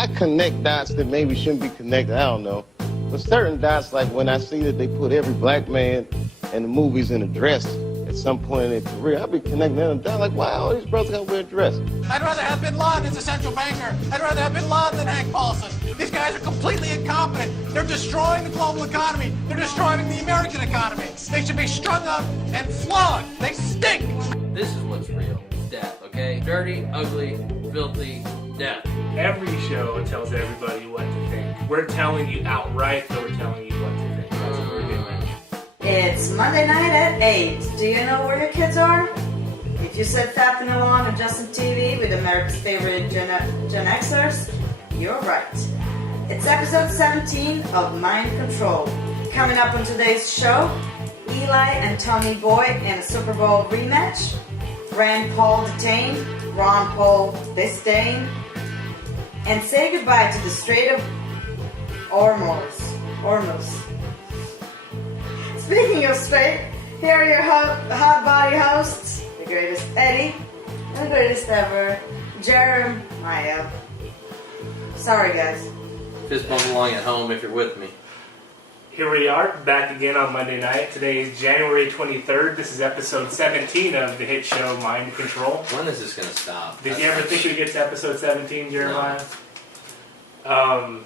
I connect dots that maybe shouldn't be connected. I don't know. But certain dots, like when I see that they put every black man in the movies in a dress at some point in their career, I'll be connecting them down like, wow, these brothers got to wear a dress. I'd rather have Bin Laden as a central banker. I'd rather have Bin Laden than Hank Paulson. These guys are completely incompetent. They're destroying the global economy. They're destroying the American economy. They should be strung up and flogged. They stink. This is what's real. Death, okay? Dirty, ugly, filthy, death. Every show tells everybody what to think. We're telling you outright that we're telling you what to think. That's what we're doing. It's Monday night at 8. Do you know where your kids are? If you said fapping along on Justin TV with America's favorite Gen Xers, you're right. It's episode 17 of Mind Control. Coming up on today's show, Eli and Tommy Boy in a Super Bowl rematch, Rand Paul detained, Ron Paul disdained, and say goodbye to the Strait of Hormuz. Speaking of straight, here are your hot body hosts, the greatest Eddie and the greatest ever, Jeremiah. Sorry guys. Fist bump along at home if you're with me. Here we are, back again on Monday night. Today is January 23rd. This is episode 17 of the hit show Mind Control. When is this going to stop? Did you ever think we'd get to episode 17, Jeremiah? No.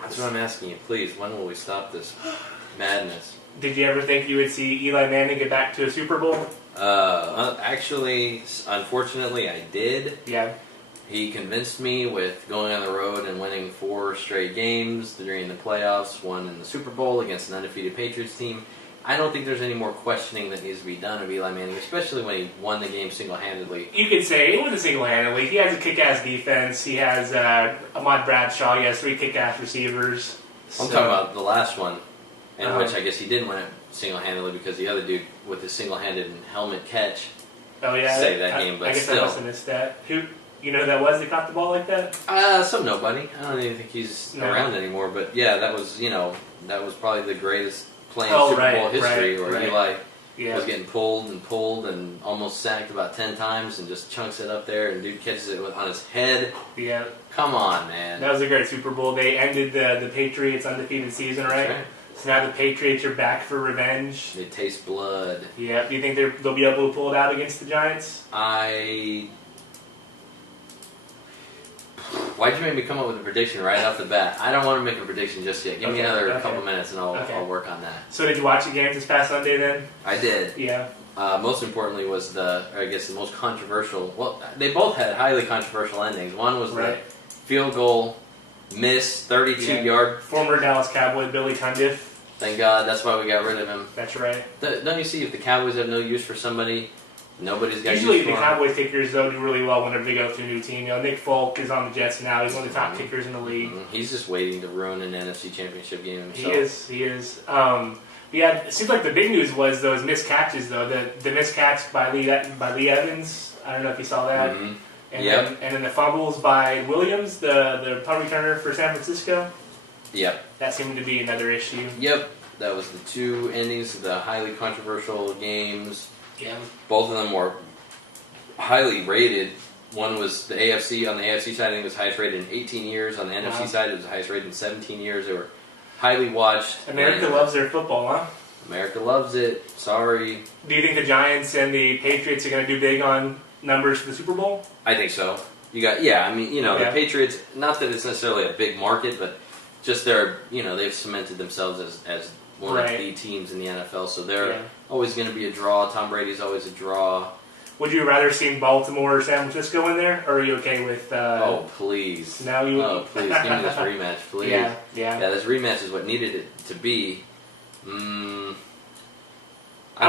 That's what I'm asking you. Please, when will we stop this madness? Did you ever think you would see Eli Manning get back to a Super Bowl? Actually, unfortunately, I did. Yeah. He convinced me with going on the road and winning 4 straight games during the playoffs, one in the Super Bowl against an undefeated Patriots team. I don't think there's any more questioning that needs to be done of Eli Manning, especially when he won the game single-handedly. You could say it wasn't single-handedly. He has a kick-ass defense. He has Ahmad Bradshaw. He has 3 kick-ass receivers. I'm talking about the last one, in which I guess he didn't win it single-handedly because the other dude with the single-handed helmet catch saved that game. But I guess still, I must have missed that. You know who that was that caught the ball like that? Some nobody. I don't even think he's around anymore. But yeah, that was probably the greatest play in Super Bowl history, where Eli was getting pulled and almost sacked about 10 times and just chunks it up there, and dude catches it on his head. Yeah. Come on, man. That was a great Super Bowl. They ended the Patriots' undefeated season, right? That's right. So now the Patriots are back for revenge. They taste blood. Yeah. Do you think they'll be able to pull it out against the Giants? Why'd you make me come up with a prediction right off the bat? I don't want to make a prediction just yet. Give me another couple minutes and I'll work on that. So did you watch the games this past Sunday then? I did. Yeah. Most importantly was the most controversial. Well, they both had highly controversial endings. One was the field goal miss, 32-yard. Former Dallas Cowboy Billy Tundiff. Thank God, that's why we got rid of him. That's right. Don't you see, if the Cowboys have no use for somebody, nobody's got Usually use for the him. Cowboys kickers, though, do really well whenever they go to a new team. You know, Nick Folk is on the Jets now. He's one of the top kickers in the league. He's just waiting to ruin an NFC Championship game himself. He is. Yeah, it seems like the big news was those missed catches, though. The missed catch by Lee Evans. I don't know if you saw that. Mm-hmm. And then the fumbles by Williams, the punt returner for San Francisco. Yep. That seemed to be another issue. Yep. That was the 2 endings of the highly controversial games. Yeah. Both of them were highly rated. One was the AFC. On the AFC side, I think it was highest rated in 18 years. On the NFC side, it was the highest rated in 17 years. They were highly watched. America loves their football, huh? America loves it. Sorry. Do you think the Giants and the Patriots are going to do big on numbers for the Super Bowl? I think so. The Patriots, not that it's necessarily a big market, but just they've cemented themselves as one of the teams in the NFL, so they're always going to be a draw. Tom Brady's always a draw. Would you rather see Baltimore or San Francisco in there, or are you okay with... oh, please. Now you... Oh, please, give me this rematch, please. Yeah. Yeah, this rematch is what needed it to be. I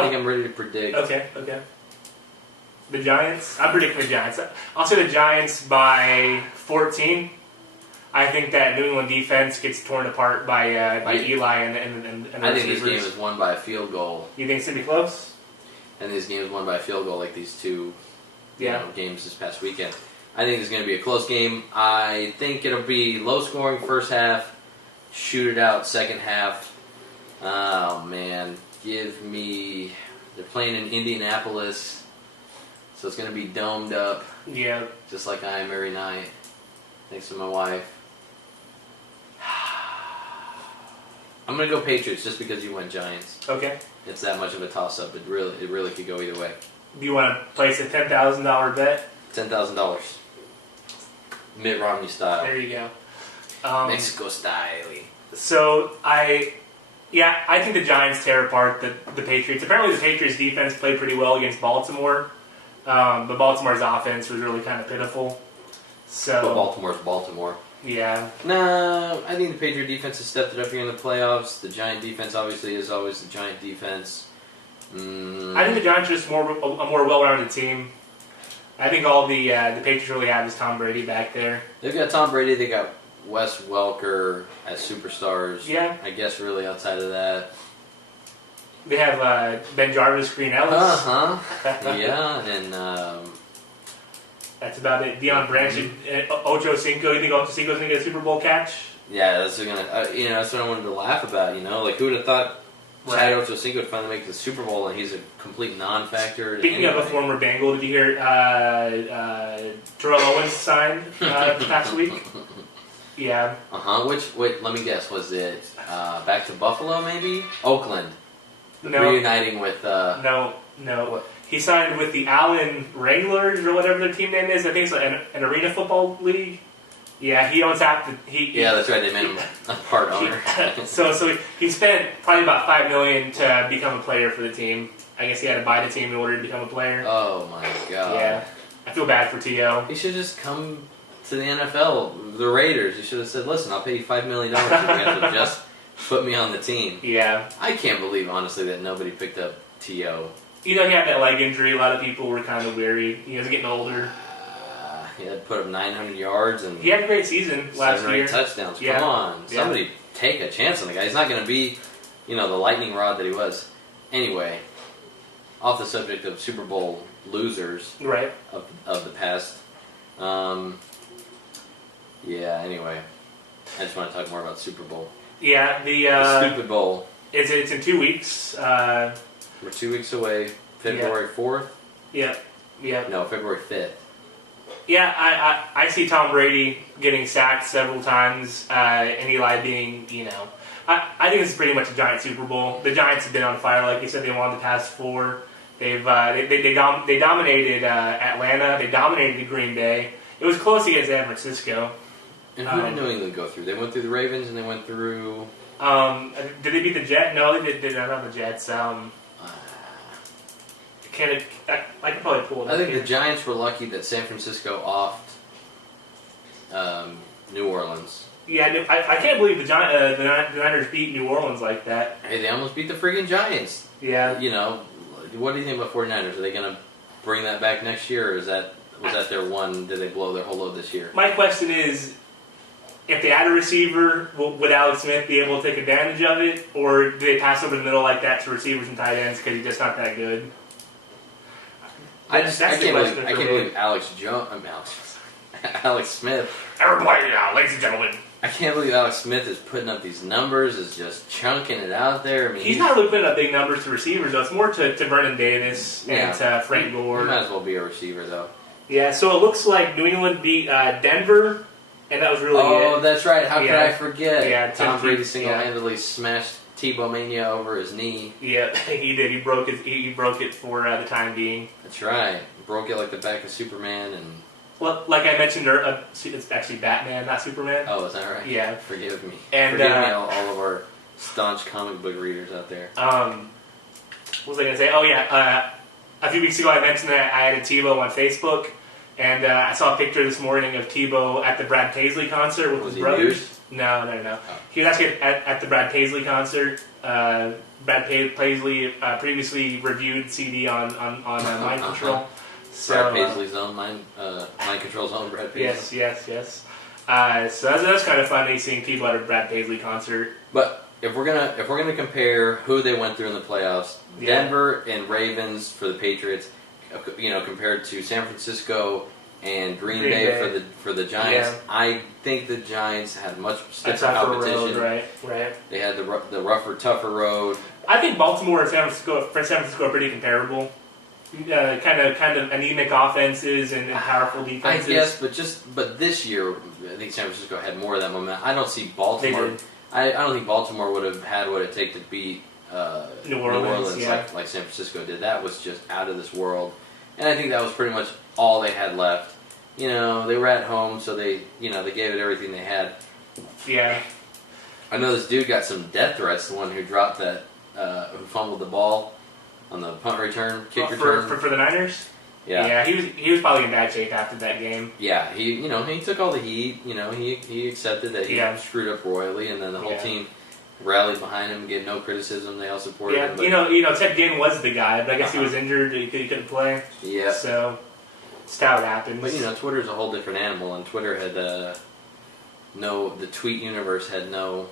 think I'm ready to predict. Okay. The Giants? I'm predicting the Giants. I'll say the Giants by 14. I think that New England defense gets torn apart by Eli and I think this game is won by a field goal. You think it's going to be close? And this game is won by a field goal, like these 2 games this past weekend. I think it's going to be a close game. I think it'll be low-scoring first half, shoot it out second half. Oh, man. Give me... They're playing in Indianapolis, so it's going to be domed up. Yeah. Just like I am every night. Thanks to my wife. I'm gonna go Patriots just because you went Giants. Okay. It's that much of a toss-up. It really could go either way. Do you want to place a $10,000 bet? $10,000. Mitt Romney style. There you go. Mexico style. So I think the Giants tear apart the Patriots. Apparently, the Patriots defense played pretty well against Baltimore, but Baltimore's offense was really kind of pitiful. So But Baltimore's Baltimore. Yeah. No, I think the Patriot defense has stepped it up here in the playoffs. The Giant defense obviously is always the Giant defense. I think the Giants are just a more well-rounded team. I think all the Patriots really have is Tom Brady back there. They've got Tom Brady. They got Wes Welker as superstars. Yeah. I guess really outside of that. They have Ben Jarvis, Green Ellis. Yeah, and that's about it. Deion Branch, Ocho Cinco. You think Ocho Cinco's gonna get a Super Bowl catch? yeah, that's gonna. That's what I wanted to laugh about. Like who would have thought Chad Ochocinco would finally make the Super Bowl, and he's a complete non-factor. Speaking of a former Bengal, did you hear Terrell Owens signed past week? Yeah. Wait, let me guess. Was it back to Buffalo? Maybe Oakland. No. Reuniting with. No. What? He signed with the Allen Wranglers or whatever their team name is. I think it's an arena football league. Yeah, he owns half the. Yeah, that's right. They made him a part owner. So he spent probably about $5 million to become a player for the team. I guess he had to buy the team in order to become a player. Oh my god. Yeah, I feel bad for T.O. He should just come to the NFL, the Raiders. He should have said, "Listen, I'll pay you $5 million if you have to just put me on the team." Yeah. I can't believe honestly that nobody picked up T.O. He had that leg injury. A lot of people were kind of weary. He was getting older. He had put up 900 yards and he had a great season last 7 or 8 year. touchdowns. Yeah. Come on, Yeah. somebody take a chance on the guy. He's not going to be, the lightning rod that he was. Anyway, off the subject of Super Bowl losers Right. of the past. Anyway, I just want to talk more about Super Bowl. Yeah, The Stupid Bowl. It's in 2 weeks. We're 2 weeks away. February 4th? Yeah. No, February 5th. Yeah, I see Tom Brady getting sacked several times, and Eli being, I think this is pretty much a Giant Super Bowl. The Giants have been on fire, like you said. They won the past 4. They dominated Atlanta. They dominated Green Bay. It was close against San Francisco. And who did New England go through? They went through the Ravens and they went through. Did they beat the Jets? No, they did not have the Jets. I could probably pull it up. I think here. the Giants were lucky that San Francisco offed New Orleans. Yeah, I can't believe the Niners beat New Orleans like that. Hey, they almost beat the freaking Giants. Yeah. What do you think about 49ers? Are they going to bring that back next year, or was that their one? Did they blow their whole load this year? My question is, if they had a receiver, would Alex Smith be able to take advantage of it, or do they pass over the middle like that to receivers and tight ends because he's just not that good? I can't believe Alex Smith. Everybody, ladies and gentlemen. I can't believe Alex Smith is putting up these numbers, is just chunking it out there. I mean, he's not really putting up big numbers to receivers, though. It's more to Vernon Davis and to Frank Gore. He might as well be a receiver, though. Yeah, so it looks like New England beat Denver, and that was really it. Oh, that's right. How could I forget? Yeah, Tom Brady single-handedly smashed Tebow Mania over his knee. Yeah, he did. He broke it for the time being. That's right. Broke it like the back of Superman and. Well, like I mentioned, it's actually Batman, not Superman. Oh, is that right? Yeah. Forgive me. And, Forgive me, all of our staunch comic book readers out there. What was I going to say? Oh, yeah. A few weeks ago, I mentioned that I added Tebow on Facebook, and I saw a picture this morning of Tebow at the Brad Paisley concert with his brothers. No. Oh. He was actually at the Brad Paisley concert. Brad Paisley previously reviewed CD on Mind Control. So, Brad Paisley's own Mind Control's own Brad Paisley. Yes. So that's kind of funny seeing people at a Brad Paisley concert. But if we're gonna compare who they went through in the playoffs, Denver and Ravens for the Patriots, compared to San Francisco and Green Bay for the Giants, I think the Giants had much stiffer competition. Road, right. They had the rougher, tougher road. I think Baltimore and San Francisco are pretty comparable. Kind of anemic offenses and powerful defenses. I guess, but this year, I think San Francisco had more of that momentum. I don't see Baltimore I don't think Baltimore would have had what it take to beat New Orleans yeah. like San Francisco did. That was just out of this world. And I think that was pretty much all they had left. They were at home, so they gave it everything they had. Yeah. I know this dude got some death threats, the one who dropped that, who fumbled the ball on the punt return, kick return. For the Niners? Yeah. Yeah, he was probably in bad shape after that game. Yeah, he took all the heat. He accepted that he screwed up royally, and then the whole team rallied behind him, gave no criticism. They all supported him. But, Ted Ginn was the guy, but I guess he was injured. He couldn't play. Yeah. So it's how it happens. But Twitter's a whole different animal, and Twitter had the tweet universe had no.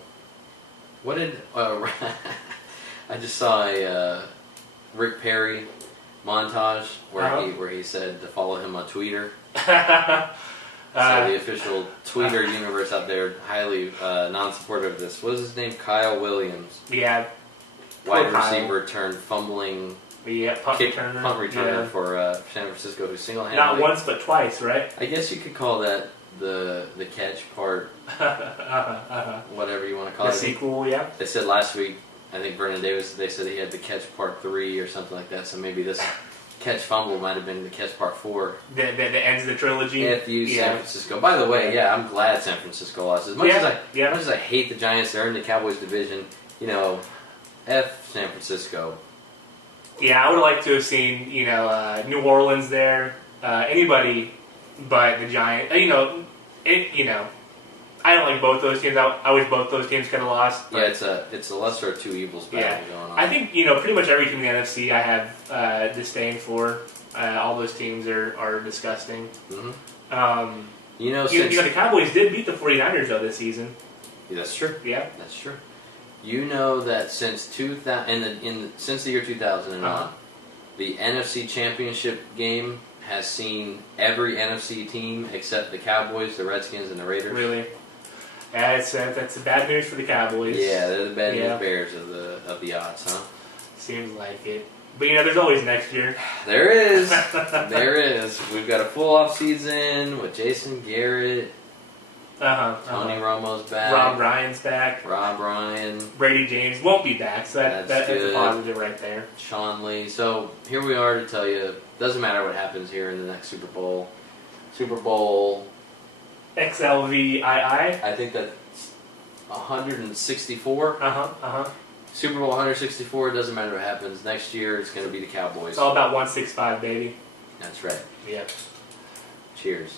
What did I just saw a Rick Perry montage where he said to follow him on Twitter. So the official Twitter universe out there highly non-supportive of this. What is his name? Kyle Williams. Yeah. Wide receiver turned fumbling. Yeah, punt returner for San Francisco, who single-handedly. Not once, but twice, right? I guess you could call that the catch part. Whatever you want to call it. The sequel, yeah. They said last week. I think Vernon Davis. They said he had the catch part 3 or something like that. So maybe this. Catch fumble might have been the catch part 4. That ends the trilogy. F.U. San Francisco. By the way, I'm glad San Francisco lost. As much as I hate the Giants, they're in the Cowboys division. F San Francisco. Yeah, I would have liked to have seen New Orleans there. Anybody but the Giants. I don't like both those teams. I wish both those teams could have lost. Yeah, it's a lesser of two evils battle going on. I think pretty much every team in the NFC I have disdain for. All those teams are disgusting. Mm-hmm. The Cowboys did beat the 49ers though this season. Yeah, that's true. Yeah, that's true. That since since the year 2000 on, the NFC Championship game has seen every NFC team except the Cowboys, the Redskins, and the Raiders. Really? Yeah, that's bad news for the Cowboys. Yeah, they're the bad news bears of the odds, huh? Seems like it. But there's always next year. There is. There is. We've got a full off season with Jason Garrett. Tony Romo's back. Rob Ryan's back. Rob Ryan. Brady James won't be back, so that's a positive right there. Sean Lee. So here we are to tell you, doesn't matter what happens here in the next Super Bowl. Super Bowl XLVII. I think that's 164. Super Bowl 164. Doesn't matter what happens next year. It's going to be the Cowboys. It's all about 165, baby. That's right. Yeah. Cheers.